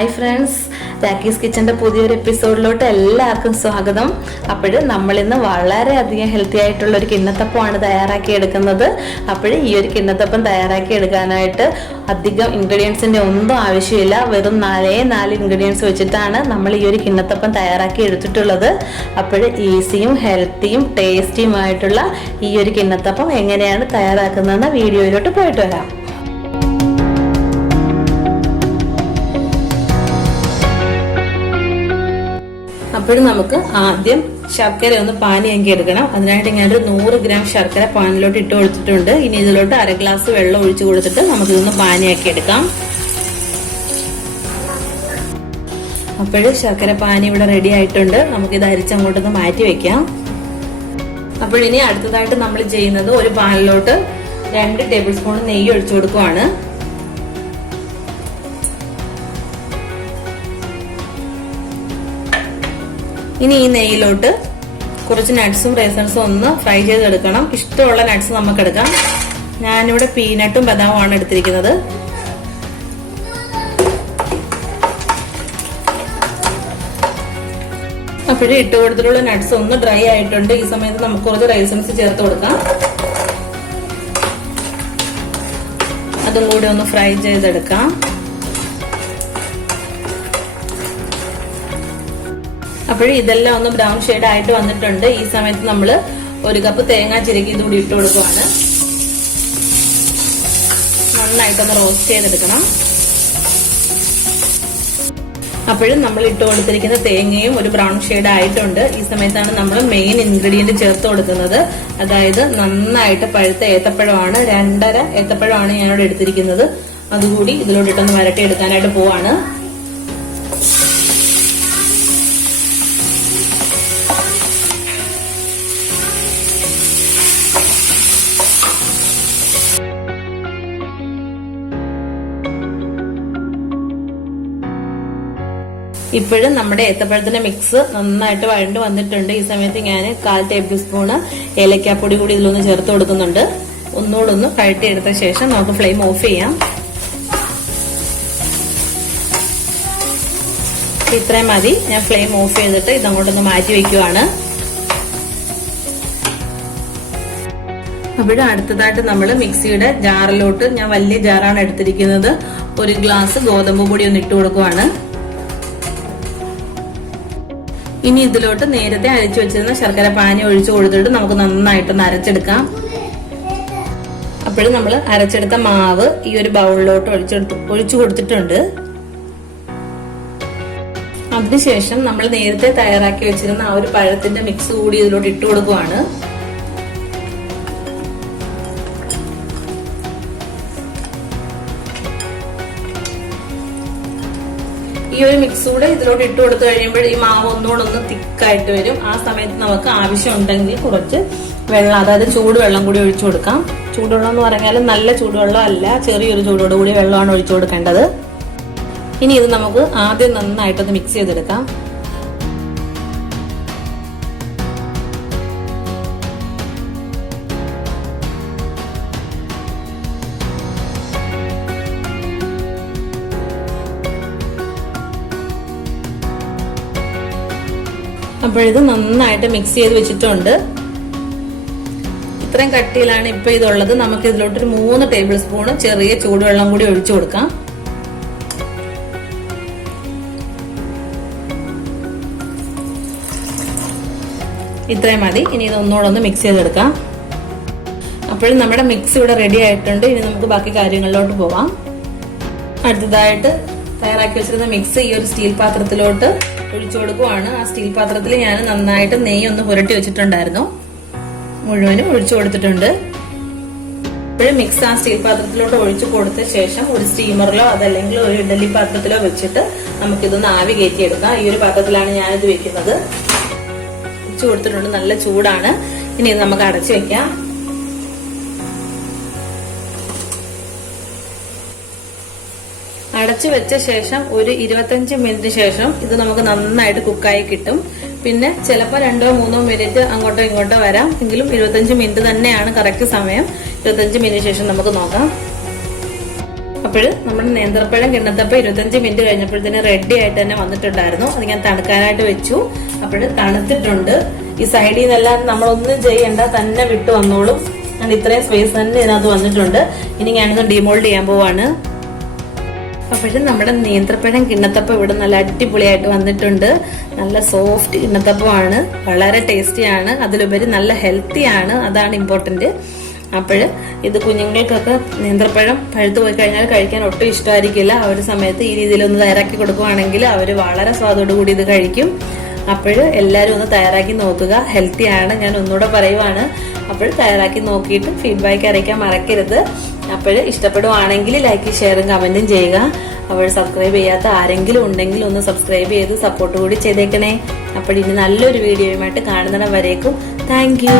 Hi friends, രാക്കീസ് കിച്ചൻ്റെ പുതിയൊരു എപ്പിസോഡിലോട്ട് എല്ലാവർക്കും സ്വാഗതം. അപ്പോൾ നമ്മളിന്ന് വളരെയധികം ഹെൽത്തി ആയിട്ടുള്ള ഒരു കിണ്ണത്തപ്പമാണ് തയ്യാറാക്കി എടുക്കുന്നത്. അപ്പോൾ ഈ ഒരു കിണ്ണത്തപ്പം തയ്യാറാക്കി എടുക്കാനായിട്ട് അധികം ഇൻഗ്രീഡിയൻസിൻ്റെ ഒന്നും ആവശ്യമില്ല. വെറും 4 ഇൻഗ്രീഡിയൻസ് വെച്ചിട്ടാണ് നമ്മൾ ഈ ഒരു കിണ്ണത്തപ്പം തയ്യാറാക്കി എടുത്തിട്ടുള്ളത്. അപ്പോൾ ഈസിയും ഹെൽത്തിയും ടേസ്റ്റിയുമായിട്ടുള്ള ഈ ഒരു കിണ്ണത്തപ്പം എങ്ങനെയാണ് തയ്യാറാക്കുന്നതെന്ന് വീഡിയോയിലോട്ട് പോയിട്ട് വരാം. അപ്പോൾ നമുക്ക് ആദ്യം ശർക്കര ഒന്ന് പാനിയാക്കി എടുക്കണം. അതിനായിട്ട് ഞാനൊരു 100 ഗ്രാം ശർക്കര പാനിലോട്ട് ഇട്ട് കൊടുത്തിട്ടുണ്ട്. ഇനി ഇതിലോട്ട് 1/2 ഗ്ലാസ് വെള്ളം ഒഴിച്ചു കൊടുത്തിട്ട് നമുക്കിതൊന്ന് പാനിയാക്കി എടുക്കാം. അപ്പോൾ ശർക്കര പാനി ഇവിടെ റെഡി ആയിട്ടുണ്ട്. നമുക്കിത് അരിച്ചങ്ങോട്ടൊന്ന് മാറ്റി വെക്കാം. അപ്പോൾ ഇനി അടുത്തതായിട്ട് നമ്മൾ ചെയ്യുന്നത് ഒരു പാനിലോട്ട് 2 ടേബിൾ സ്പൂൺ നെയ്യ് ഒഴിച്ചു കൊടുക്കുവാണ്. ഇനി ഈ നെയ്യിലോട്ട് കുറച്ച് നട്ട്സും റേസൺസും ഒന്ന് ഫ്രൈ ചെയ്തെടുക്കണം. ഇഷ്ടമുള്ള നട്ട്സ് നമുക്ക് എടുക്കാം. ഞാനിവിടെ പീനട്ടും ബദാമുമാണ് എടുത്തിരിക്കുന്നത്. അപ്പോഴും ഇട്ട് കൊടുത്തിട്ടുള്ള നട്ട്സ് ഒന്ന് ഡ്രൈ ആയിട്ടുണ്ട്. ഈ സമയത്ത് നമുക്ക് കുറച്ച് റൈസൺസ് ചേർത്ത് കൊടുക്കാം. അതും കൂടി ഒന്ന് ഫ്രൈ ചെയ്തെടുക്കാം. അപ്പോൾ ഇതെല്ലാം ഒന്ന് ബ്രൗൺ ഷെയ്ഡ് ആയിട്ട് വന്നിട്ടുണ്ട്. ഈ സമയത്ത് നമ്മൾ 1 കപ്പ് തേങ്ങ ചിരകി ഇതുകൂടി ഇട്ട് കൊടുക്കുവാണ്. നന്നായിട്ടൊന്ന് റോസ്റ്റ് ചെയ്തെടുക്കണം. അപ്പോഴും നമ്മൾ ഇട്ട് കൊടുത്തിരിക്കുന്ന തേങ്ങയും ഒരു ബ്രൗൺ ഷെയ്ഡ് ആയിട്ടുണ്ട്. ഈ സമയത്താണ് നമ്മൾ മെയിൻ ഇൻഗ്രീഡിയന്റ് ചേർത്ത് കൊടുക്കുന്നത്. അതായത് നന്നായിട്ട് പഴുത്ത ഏത്തപ്പഴമാണ്. 2.5 ഏത്തപ്പഴമാണ് ഞാനിവിടെ എടുത്തിരിക്കുന്നത്. അതുകൂടി ഇതിലോട്ടിട്ടൊന്ന് വരട്ടി എടുക്കാനായിട്ട് പോവാണ്. ഇപ്പോഴും നമ്മുടെ ഏത്തപ്പഴത്തിന്റെ മിക്സ് നന്നായിട്ട് വഴണ്ട് വന്നിട്ടുണ്ട്. ഈ സമയത്ത് ഞാൻ 1/4 ടേബിൾ സ്പൂണ് ഏലക്കാപ്പൊടി കൂടി ഇതിലൊന്ന് ചേർത്ത് കൊടുക്കുന്നുണ്ട്. ഒന്നുകൂടെ ഒന്ന് കഴറ്റിയെടുത്ത ശേഷം നമുക്ക് ഫ്ലെയിം ഓഫ് ചെയ്യാം. ഇത്രയും മതി. ഞാൻ ഫ്ലെയിം ഓഫ് ചെയ്തിട്ട് ഇതങ്ങോട്ടൊന്ന് മാറ്റി വെക്കുവാണ്. അപ്പോൾ അടുത്തതായിട്ട് നമ്മൾ മിക്സിയുടെ ജാറിലോട്ട്, ഞാൻ വലിയ ജാറാണ് എടുത്തിരിക്കുന്നത്, 1 ഗ്ലാസ് ഗോതമ്പ് പൊടി ഒന്ന് ഇട്ട് കൊടുക്കുവാണ്. ഇനി ഇതിലോട്ട് നേരത്തെ അരച്ചു വെച്ചിരുന്ന ശർക്കര പാനി ഒഴിച്ചു കൊടുത്തിട്ട് നമുക്ക് നന്നായിട്ടൊന്ന് അരച്ചെടുക്കാം. അപ്പോഴും നമ്മൾ അരച്ചെടുത്ത മാവ് ഈ ഒരു ബൗളിലോട്ട് ഒഴിച്ചു കൊടുത്തിട്ടുണ്ട്. അതിനുശേഷം നമ്മൾ നേരത്തെ തയ്യാറാക്കി വെച്ചിരുന്ന ആ ഒരു പഴത്തിന്റെ മിക്സ് കൂടി ഇതിലോട്ട് ഇട്ട് കൊടുക്കുവാണ്. ഈ ഒരു മിക്സ് കൂടെ ഇതിലോട്ട് ഇട്ട് കൊടുത്തു കഴിയുമ്പോൾ ഈ മാവ് ഒന്നുകൂടെ ഒന്ന് തിക്കായിട്ട് വരും. ആ സമയത്ത് നമുക്ക് ആവശ്യമുണ്ടെങ്കിൽ കുറച്ച് വെള്ളം, അതായത് ചൂടുവെള്ളം കൂടി ഒഴിച്ചു കൊടുക്കാം. ചൂടുവെള്ളം എന്ന് പറഞ്ഞാൽ നല്ല ചൂടുവെള്ളം അല്ല, ചെറിയൊരു ചൂടോട് കൂടി വെള്ളമാണ് ഒഴിച്ചു കൊടുക്കേണ്ടത്. ഇനി ഇത് നമുക്ക് ആദ്യം നന്നായിട്ടൊന്ന് മിക്സ് ചെയ്തെടുക്കാം. അപ്പോഴിത് നന്നായിട്ട് മിക്സ് ചെയ്ത് വെച്ചിട്ടുണ്ട്. ഇത്രയും കട്ടിയിലാണ് ഇപ്പൊ ഇതുള്ളത്. നമുക്ക് ഇതിലോട്ടൊരു 3 ടേബിൾ സ്പൂണ് ചെറിയ ചൂടുവെള്ളം കൂടി ഒഴിച്ചു കൊടുക്കാം. ഇത്രയും മതി. ഇനി ഇത് ഒന്നുകൂടെ ഒന്ന് മിക്സ് ചെയ്തെടുക്കാം. അപ്പോഴും നമ്മുടെ മിക്സ് ഇവിടെ റെഡി ആയിട്ടുണ്ട്. ഇനി നമുക്ക് ബാക്കി കാര്യങ്ങളിലോട്ട് പോവാം. അടുത്തതായിട്ട് തയ്യാറാക്കി വെച്ചിരുന്ന മിക്സ് ഈ ഒരു സ്റ്റീൽ പാത്രത്തിലോട്ട് ഒഴിച്ചു കൊടുക്കുവാണ്. ആ സ്റ്റീൽ പാത്രത്തിൽ ഞാൻ നന്നായിട്ട് നെയ്യ് ഒന്ന് പുരട്ടി വെച്ചിട്ടുണ്ടായിരുന്നു. മുഴുവനും ഒഴിച്ചു കൊടുത്തിട്ടുണ്ട്. ഇപ്പോഴും മിക്സ് ആ സ്റ്റീൽ പാത്രത്തിലോട്ട് ഒഴിച്ചു കൊടുത്ത ശേഷം ഒരു സ്റ്റീമറിലോ അതല്ലെങ്കിൽ ഒരു ഇഡലി പാത്രത്തിലോ വെച്ചിട്ട് നമുക്കിതൊന്ന് ആവി കയറ്റിയെടുക്കാം. ഈ ഒരു പാത്രത്തിലാണ് ഞാനിത് വെക്കുന്നത്. ഒഴിച്ചു കൊടുത്തിട്ടുണ്ട്. നല്ല ചൂടാണ്. ഇനി ഇത് നമുക്ക് അടച്ചു വെക്കാം. അടച്ചു വെച്ച ശേഷം ഒരു 25 മിനിറ്റ് ശേഷം ഇത് നമുക്ക് നന്നായിട്ട് കുക്കായി കിട്ടും. പിന്നെ ചിലപ്പോൾ 2-3 മിനിറ്റ് അങ്ങോട്ടോ ഇങ്ങോട്ടോ വരാം. എങ്കിലും 25 മിനിറ്റ് തന്നെയാണ് കറക്റ്റ് സമയം. 25 മിനിറ്റ് ശേഷം നമുക്ക് നോക്കാം. അപ്പോൾ നമ്മുടെ നേന്ത്രപ്പഴം കിണ്ണത്തപ്പം 25 മിനിറ്റ് കഴിഞ്ഞപ്പോഴത്തേന് റെഡി ആയിട്ട് തന്നെ വന്നിട്ടുണ്ടായിരുന്നു. അത് ഞാൻ തണുക്കാനായിട്ട് വെച്ചു. അപ്പോൾ തണുത്തിട്ടുണ്ട്. ഈ സൈഡിൽ നിന്നെല്ലാം നമ്മളൊന്നും ചെയ്യണ്ട, തന്നെ വിട്ടു വന്നോളും. ഞാൻ ഇത്രയും സ്പേസ് തന്നെ ഇതിനകത്ത് വന്നിട്ടുണ്ട്. ഇനി ഞാനൊന്ന് ഡിമോൾഡ് ചെയ്യാൻ പോവാണ്. അപ്പോഴും നമ്മുടെ നേന്ത്രപ്പഴം കിണ്ണത്തപ്പം ഇവിടെ നല്ല അടിപൊളിയായിട്ട് വന്നിട്ടുണ്ട്. നല്ല സോഫ്റ്റ് കിണ്ണത്തപ്പമാണ്, വളരെ ടേസ്റ്റിയാണ്, അതിലുപരി നല്ല ഹെൽത്തിയാണ്. അതാണ് ഇമ്പോർട്ടന്റ്. അപ്പോൾ ഇത് കുഞ്ഞുങ്ങൾക്കൊക്കെ നേന്ത്രപ്പഴം പഴുത്തു പോയി കഴിഞ്ഞാൽ കഴിക്കാൻ ഒട്ടും ഇഷ്ടമായിരിക്കില്ല. ആ ഒരു സമയത്ത് ഈ രീതിയിലൊന്ന് തയ്യാറാക്കി കൊടുക്കുകയാണെങ്കിൽ അവർ വളരെ സ്വാദോടു കൂടി ഇത് കഴിക്കും. അപ്പോൾ എല്ലാവരും ഒന്ന് തയ്യാറാക്കി നോക്കുക. ഹെൽത്തിയാണ്, ഞാൻ ഒന്നുകൂടെ പറയുവാണ്. അപ്പോൾ തയ്യാറാക്കി നോക്കിയിട്ട് ഫീഡ്ബാക്ക് അറിയിക്കാൻ മറക്കരുത്. അപ്പോൾ ഇഷ്ടപ്പെടുവാണെങ്കിൽ ലൈക്ക് ഷെയറും കമന്റും ചെയ്യുക. അപ്പോൾ സബ്സ്ക്രൈബ് ചെയ്യാത്ത ആരെങ്കിലും ഉണ്ടെങ്കിൽ ഒന്ന് സബ്സ്ക്രൈബ് ചെയ്ത് സപ്പോർട്ട് കൂടി ചെയ്തേക്കണേ. അപ്പോൾ ഇനി നല്ലൊരു വീഡിയോയുമായിട്ട് കാണുന്നിടം വരേക്കും താങ്ക് യു.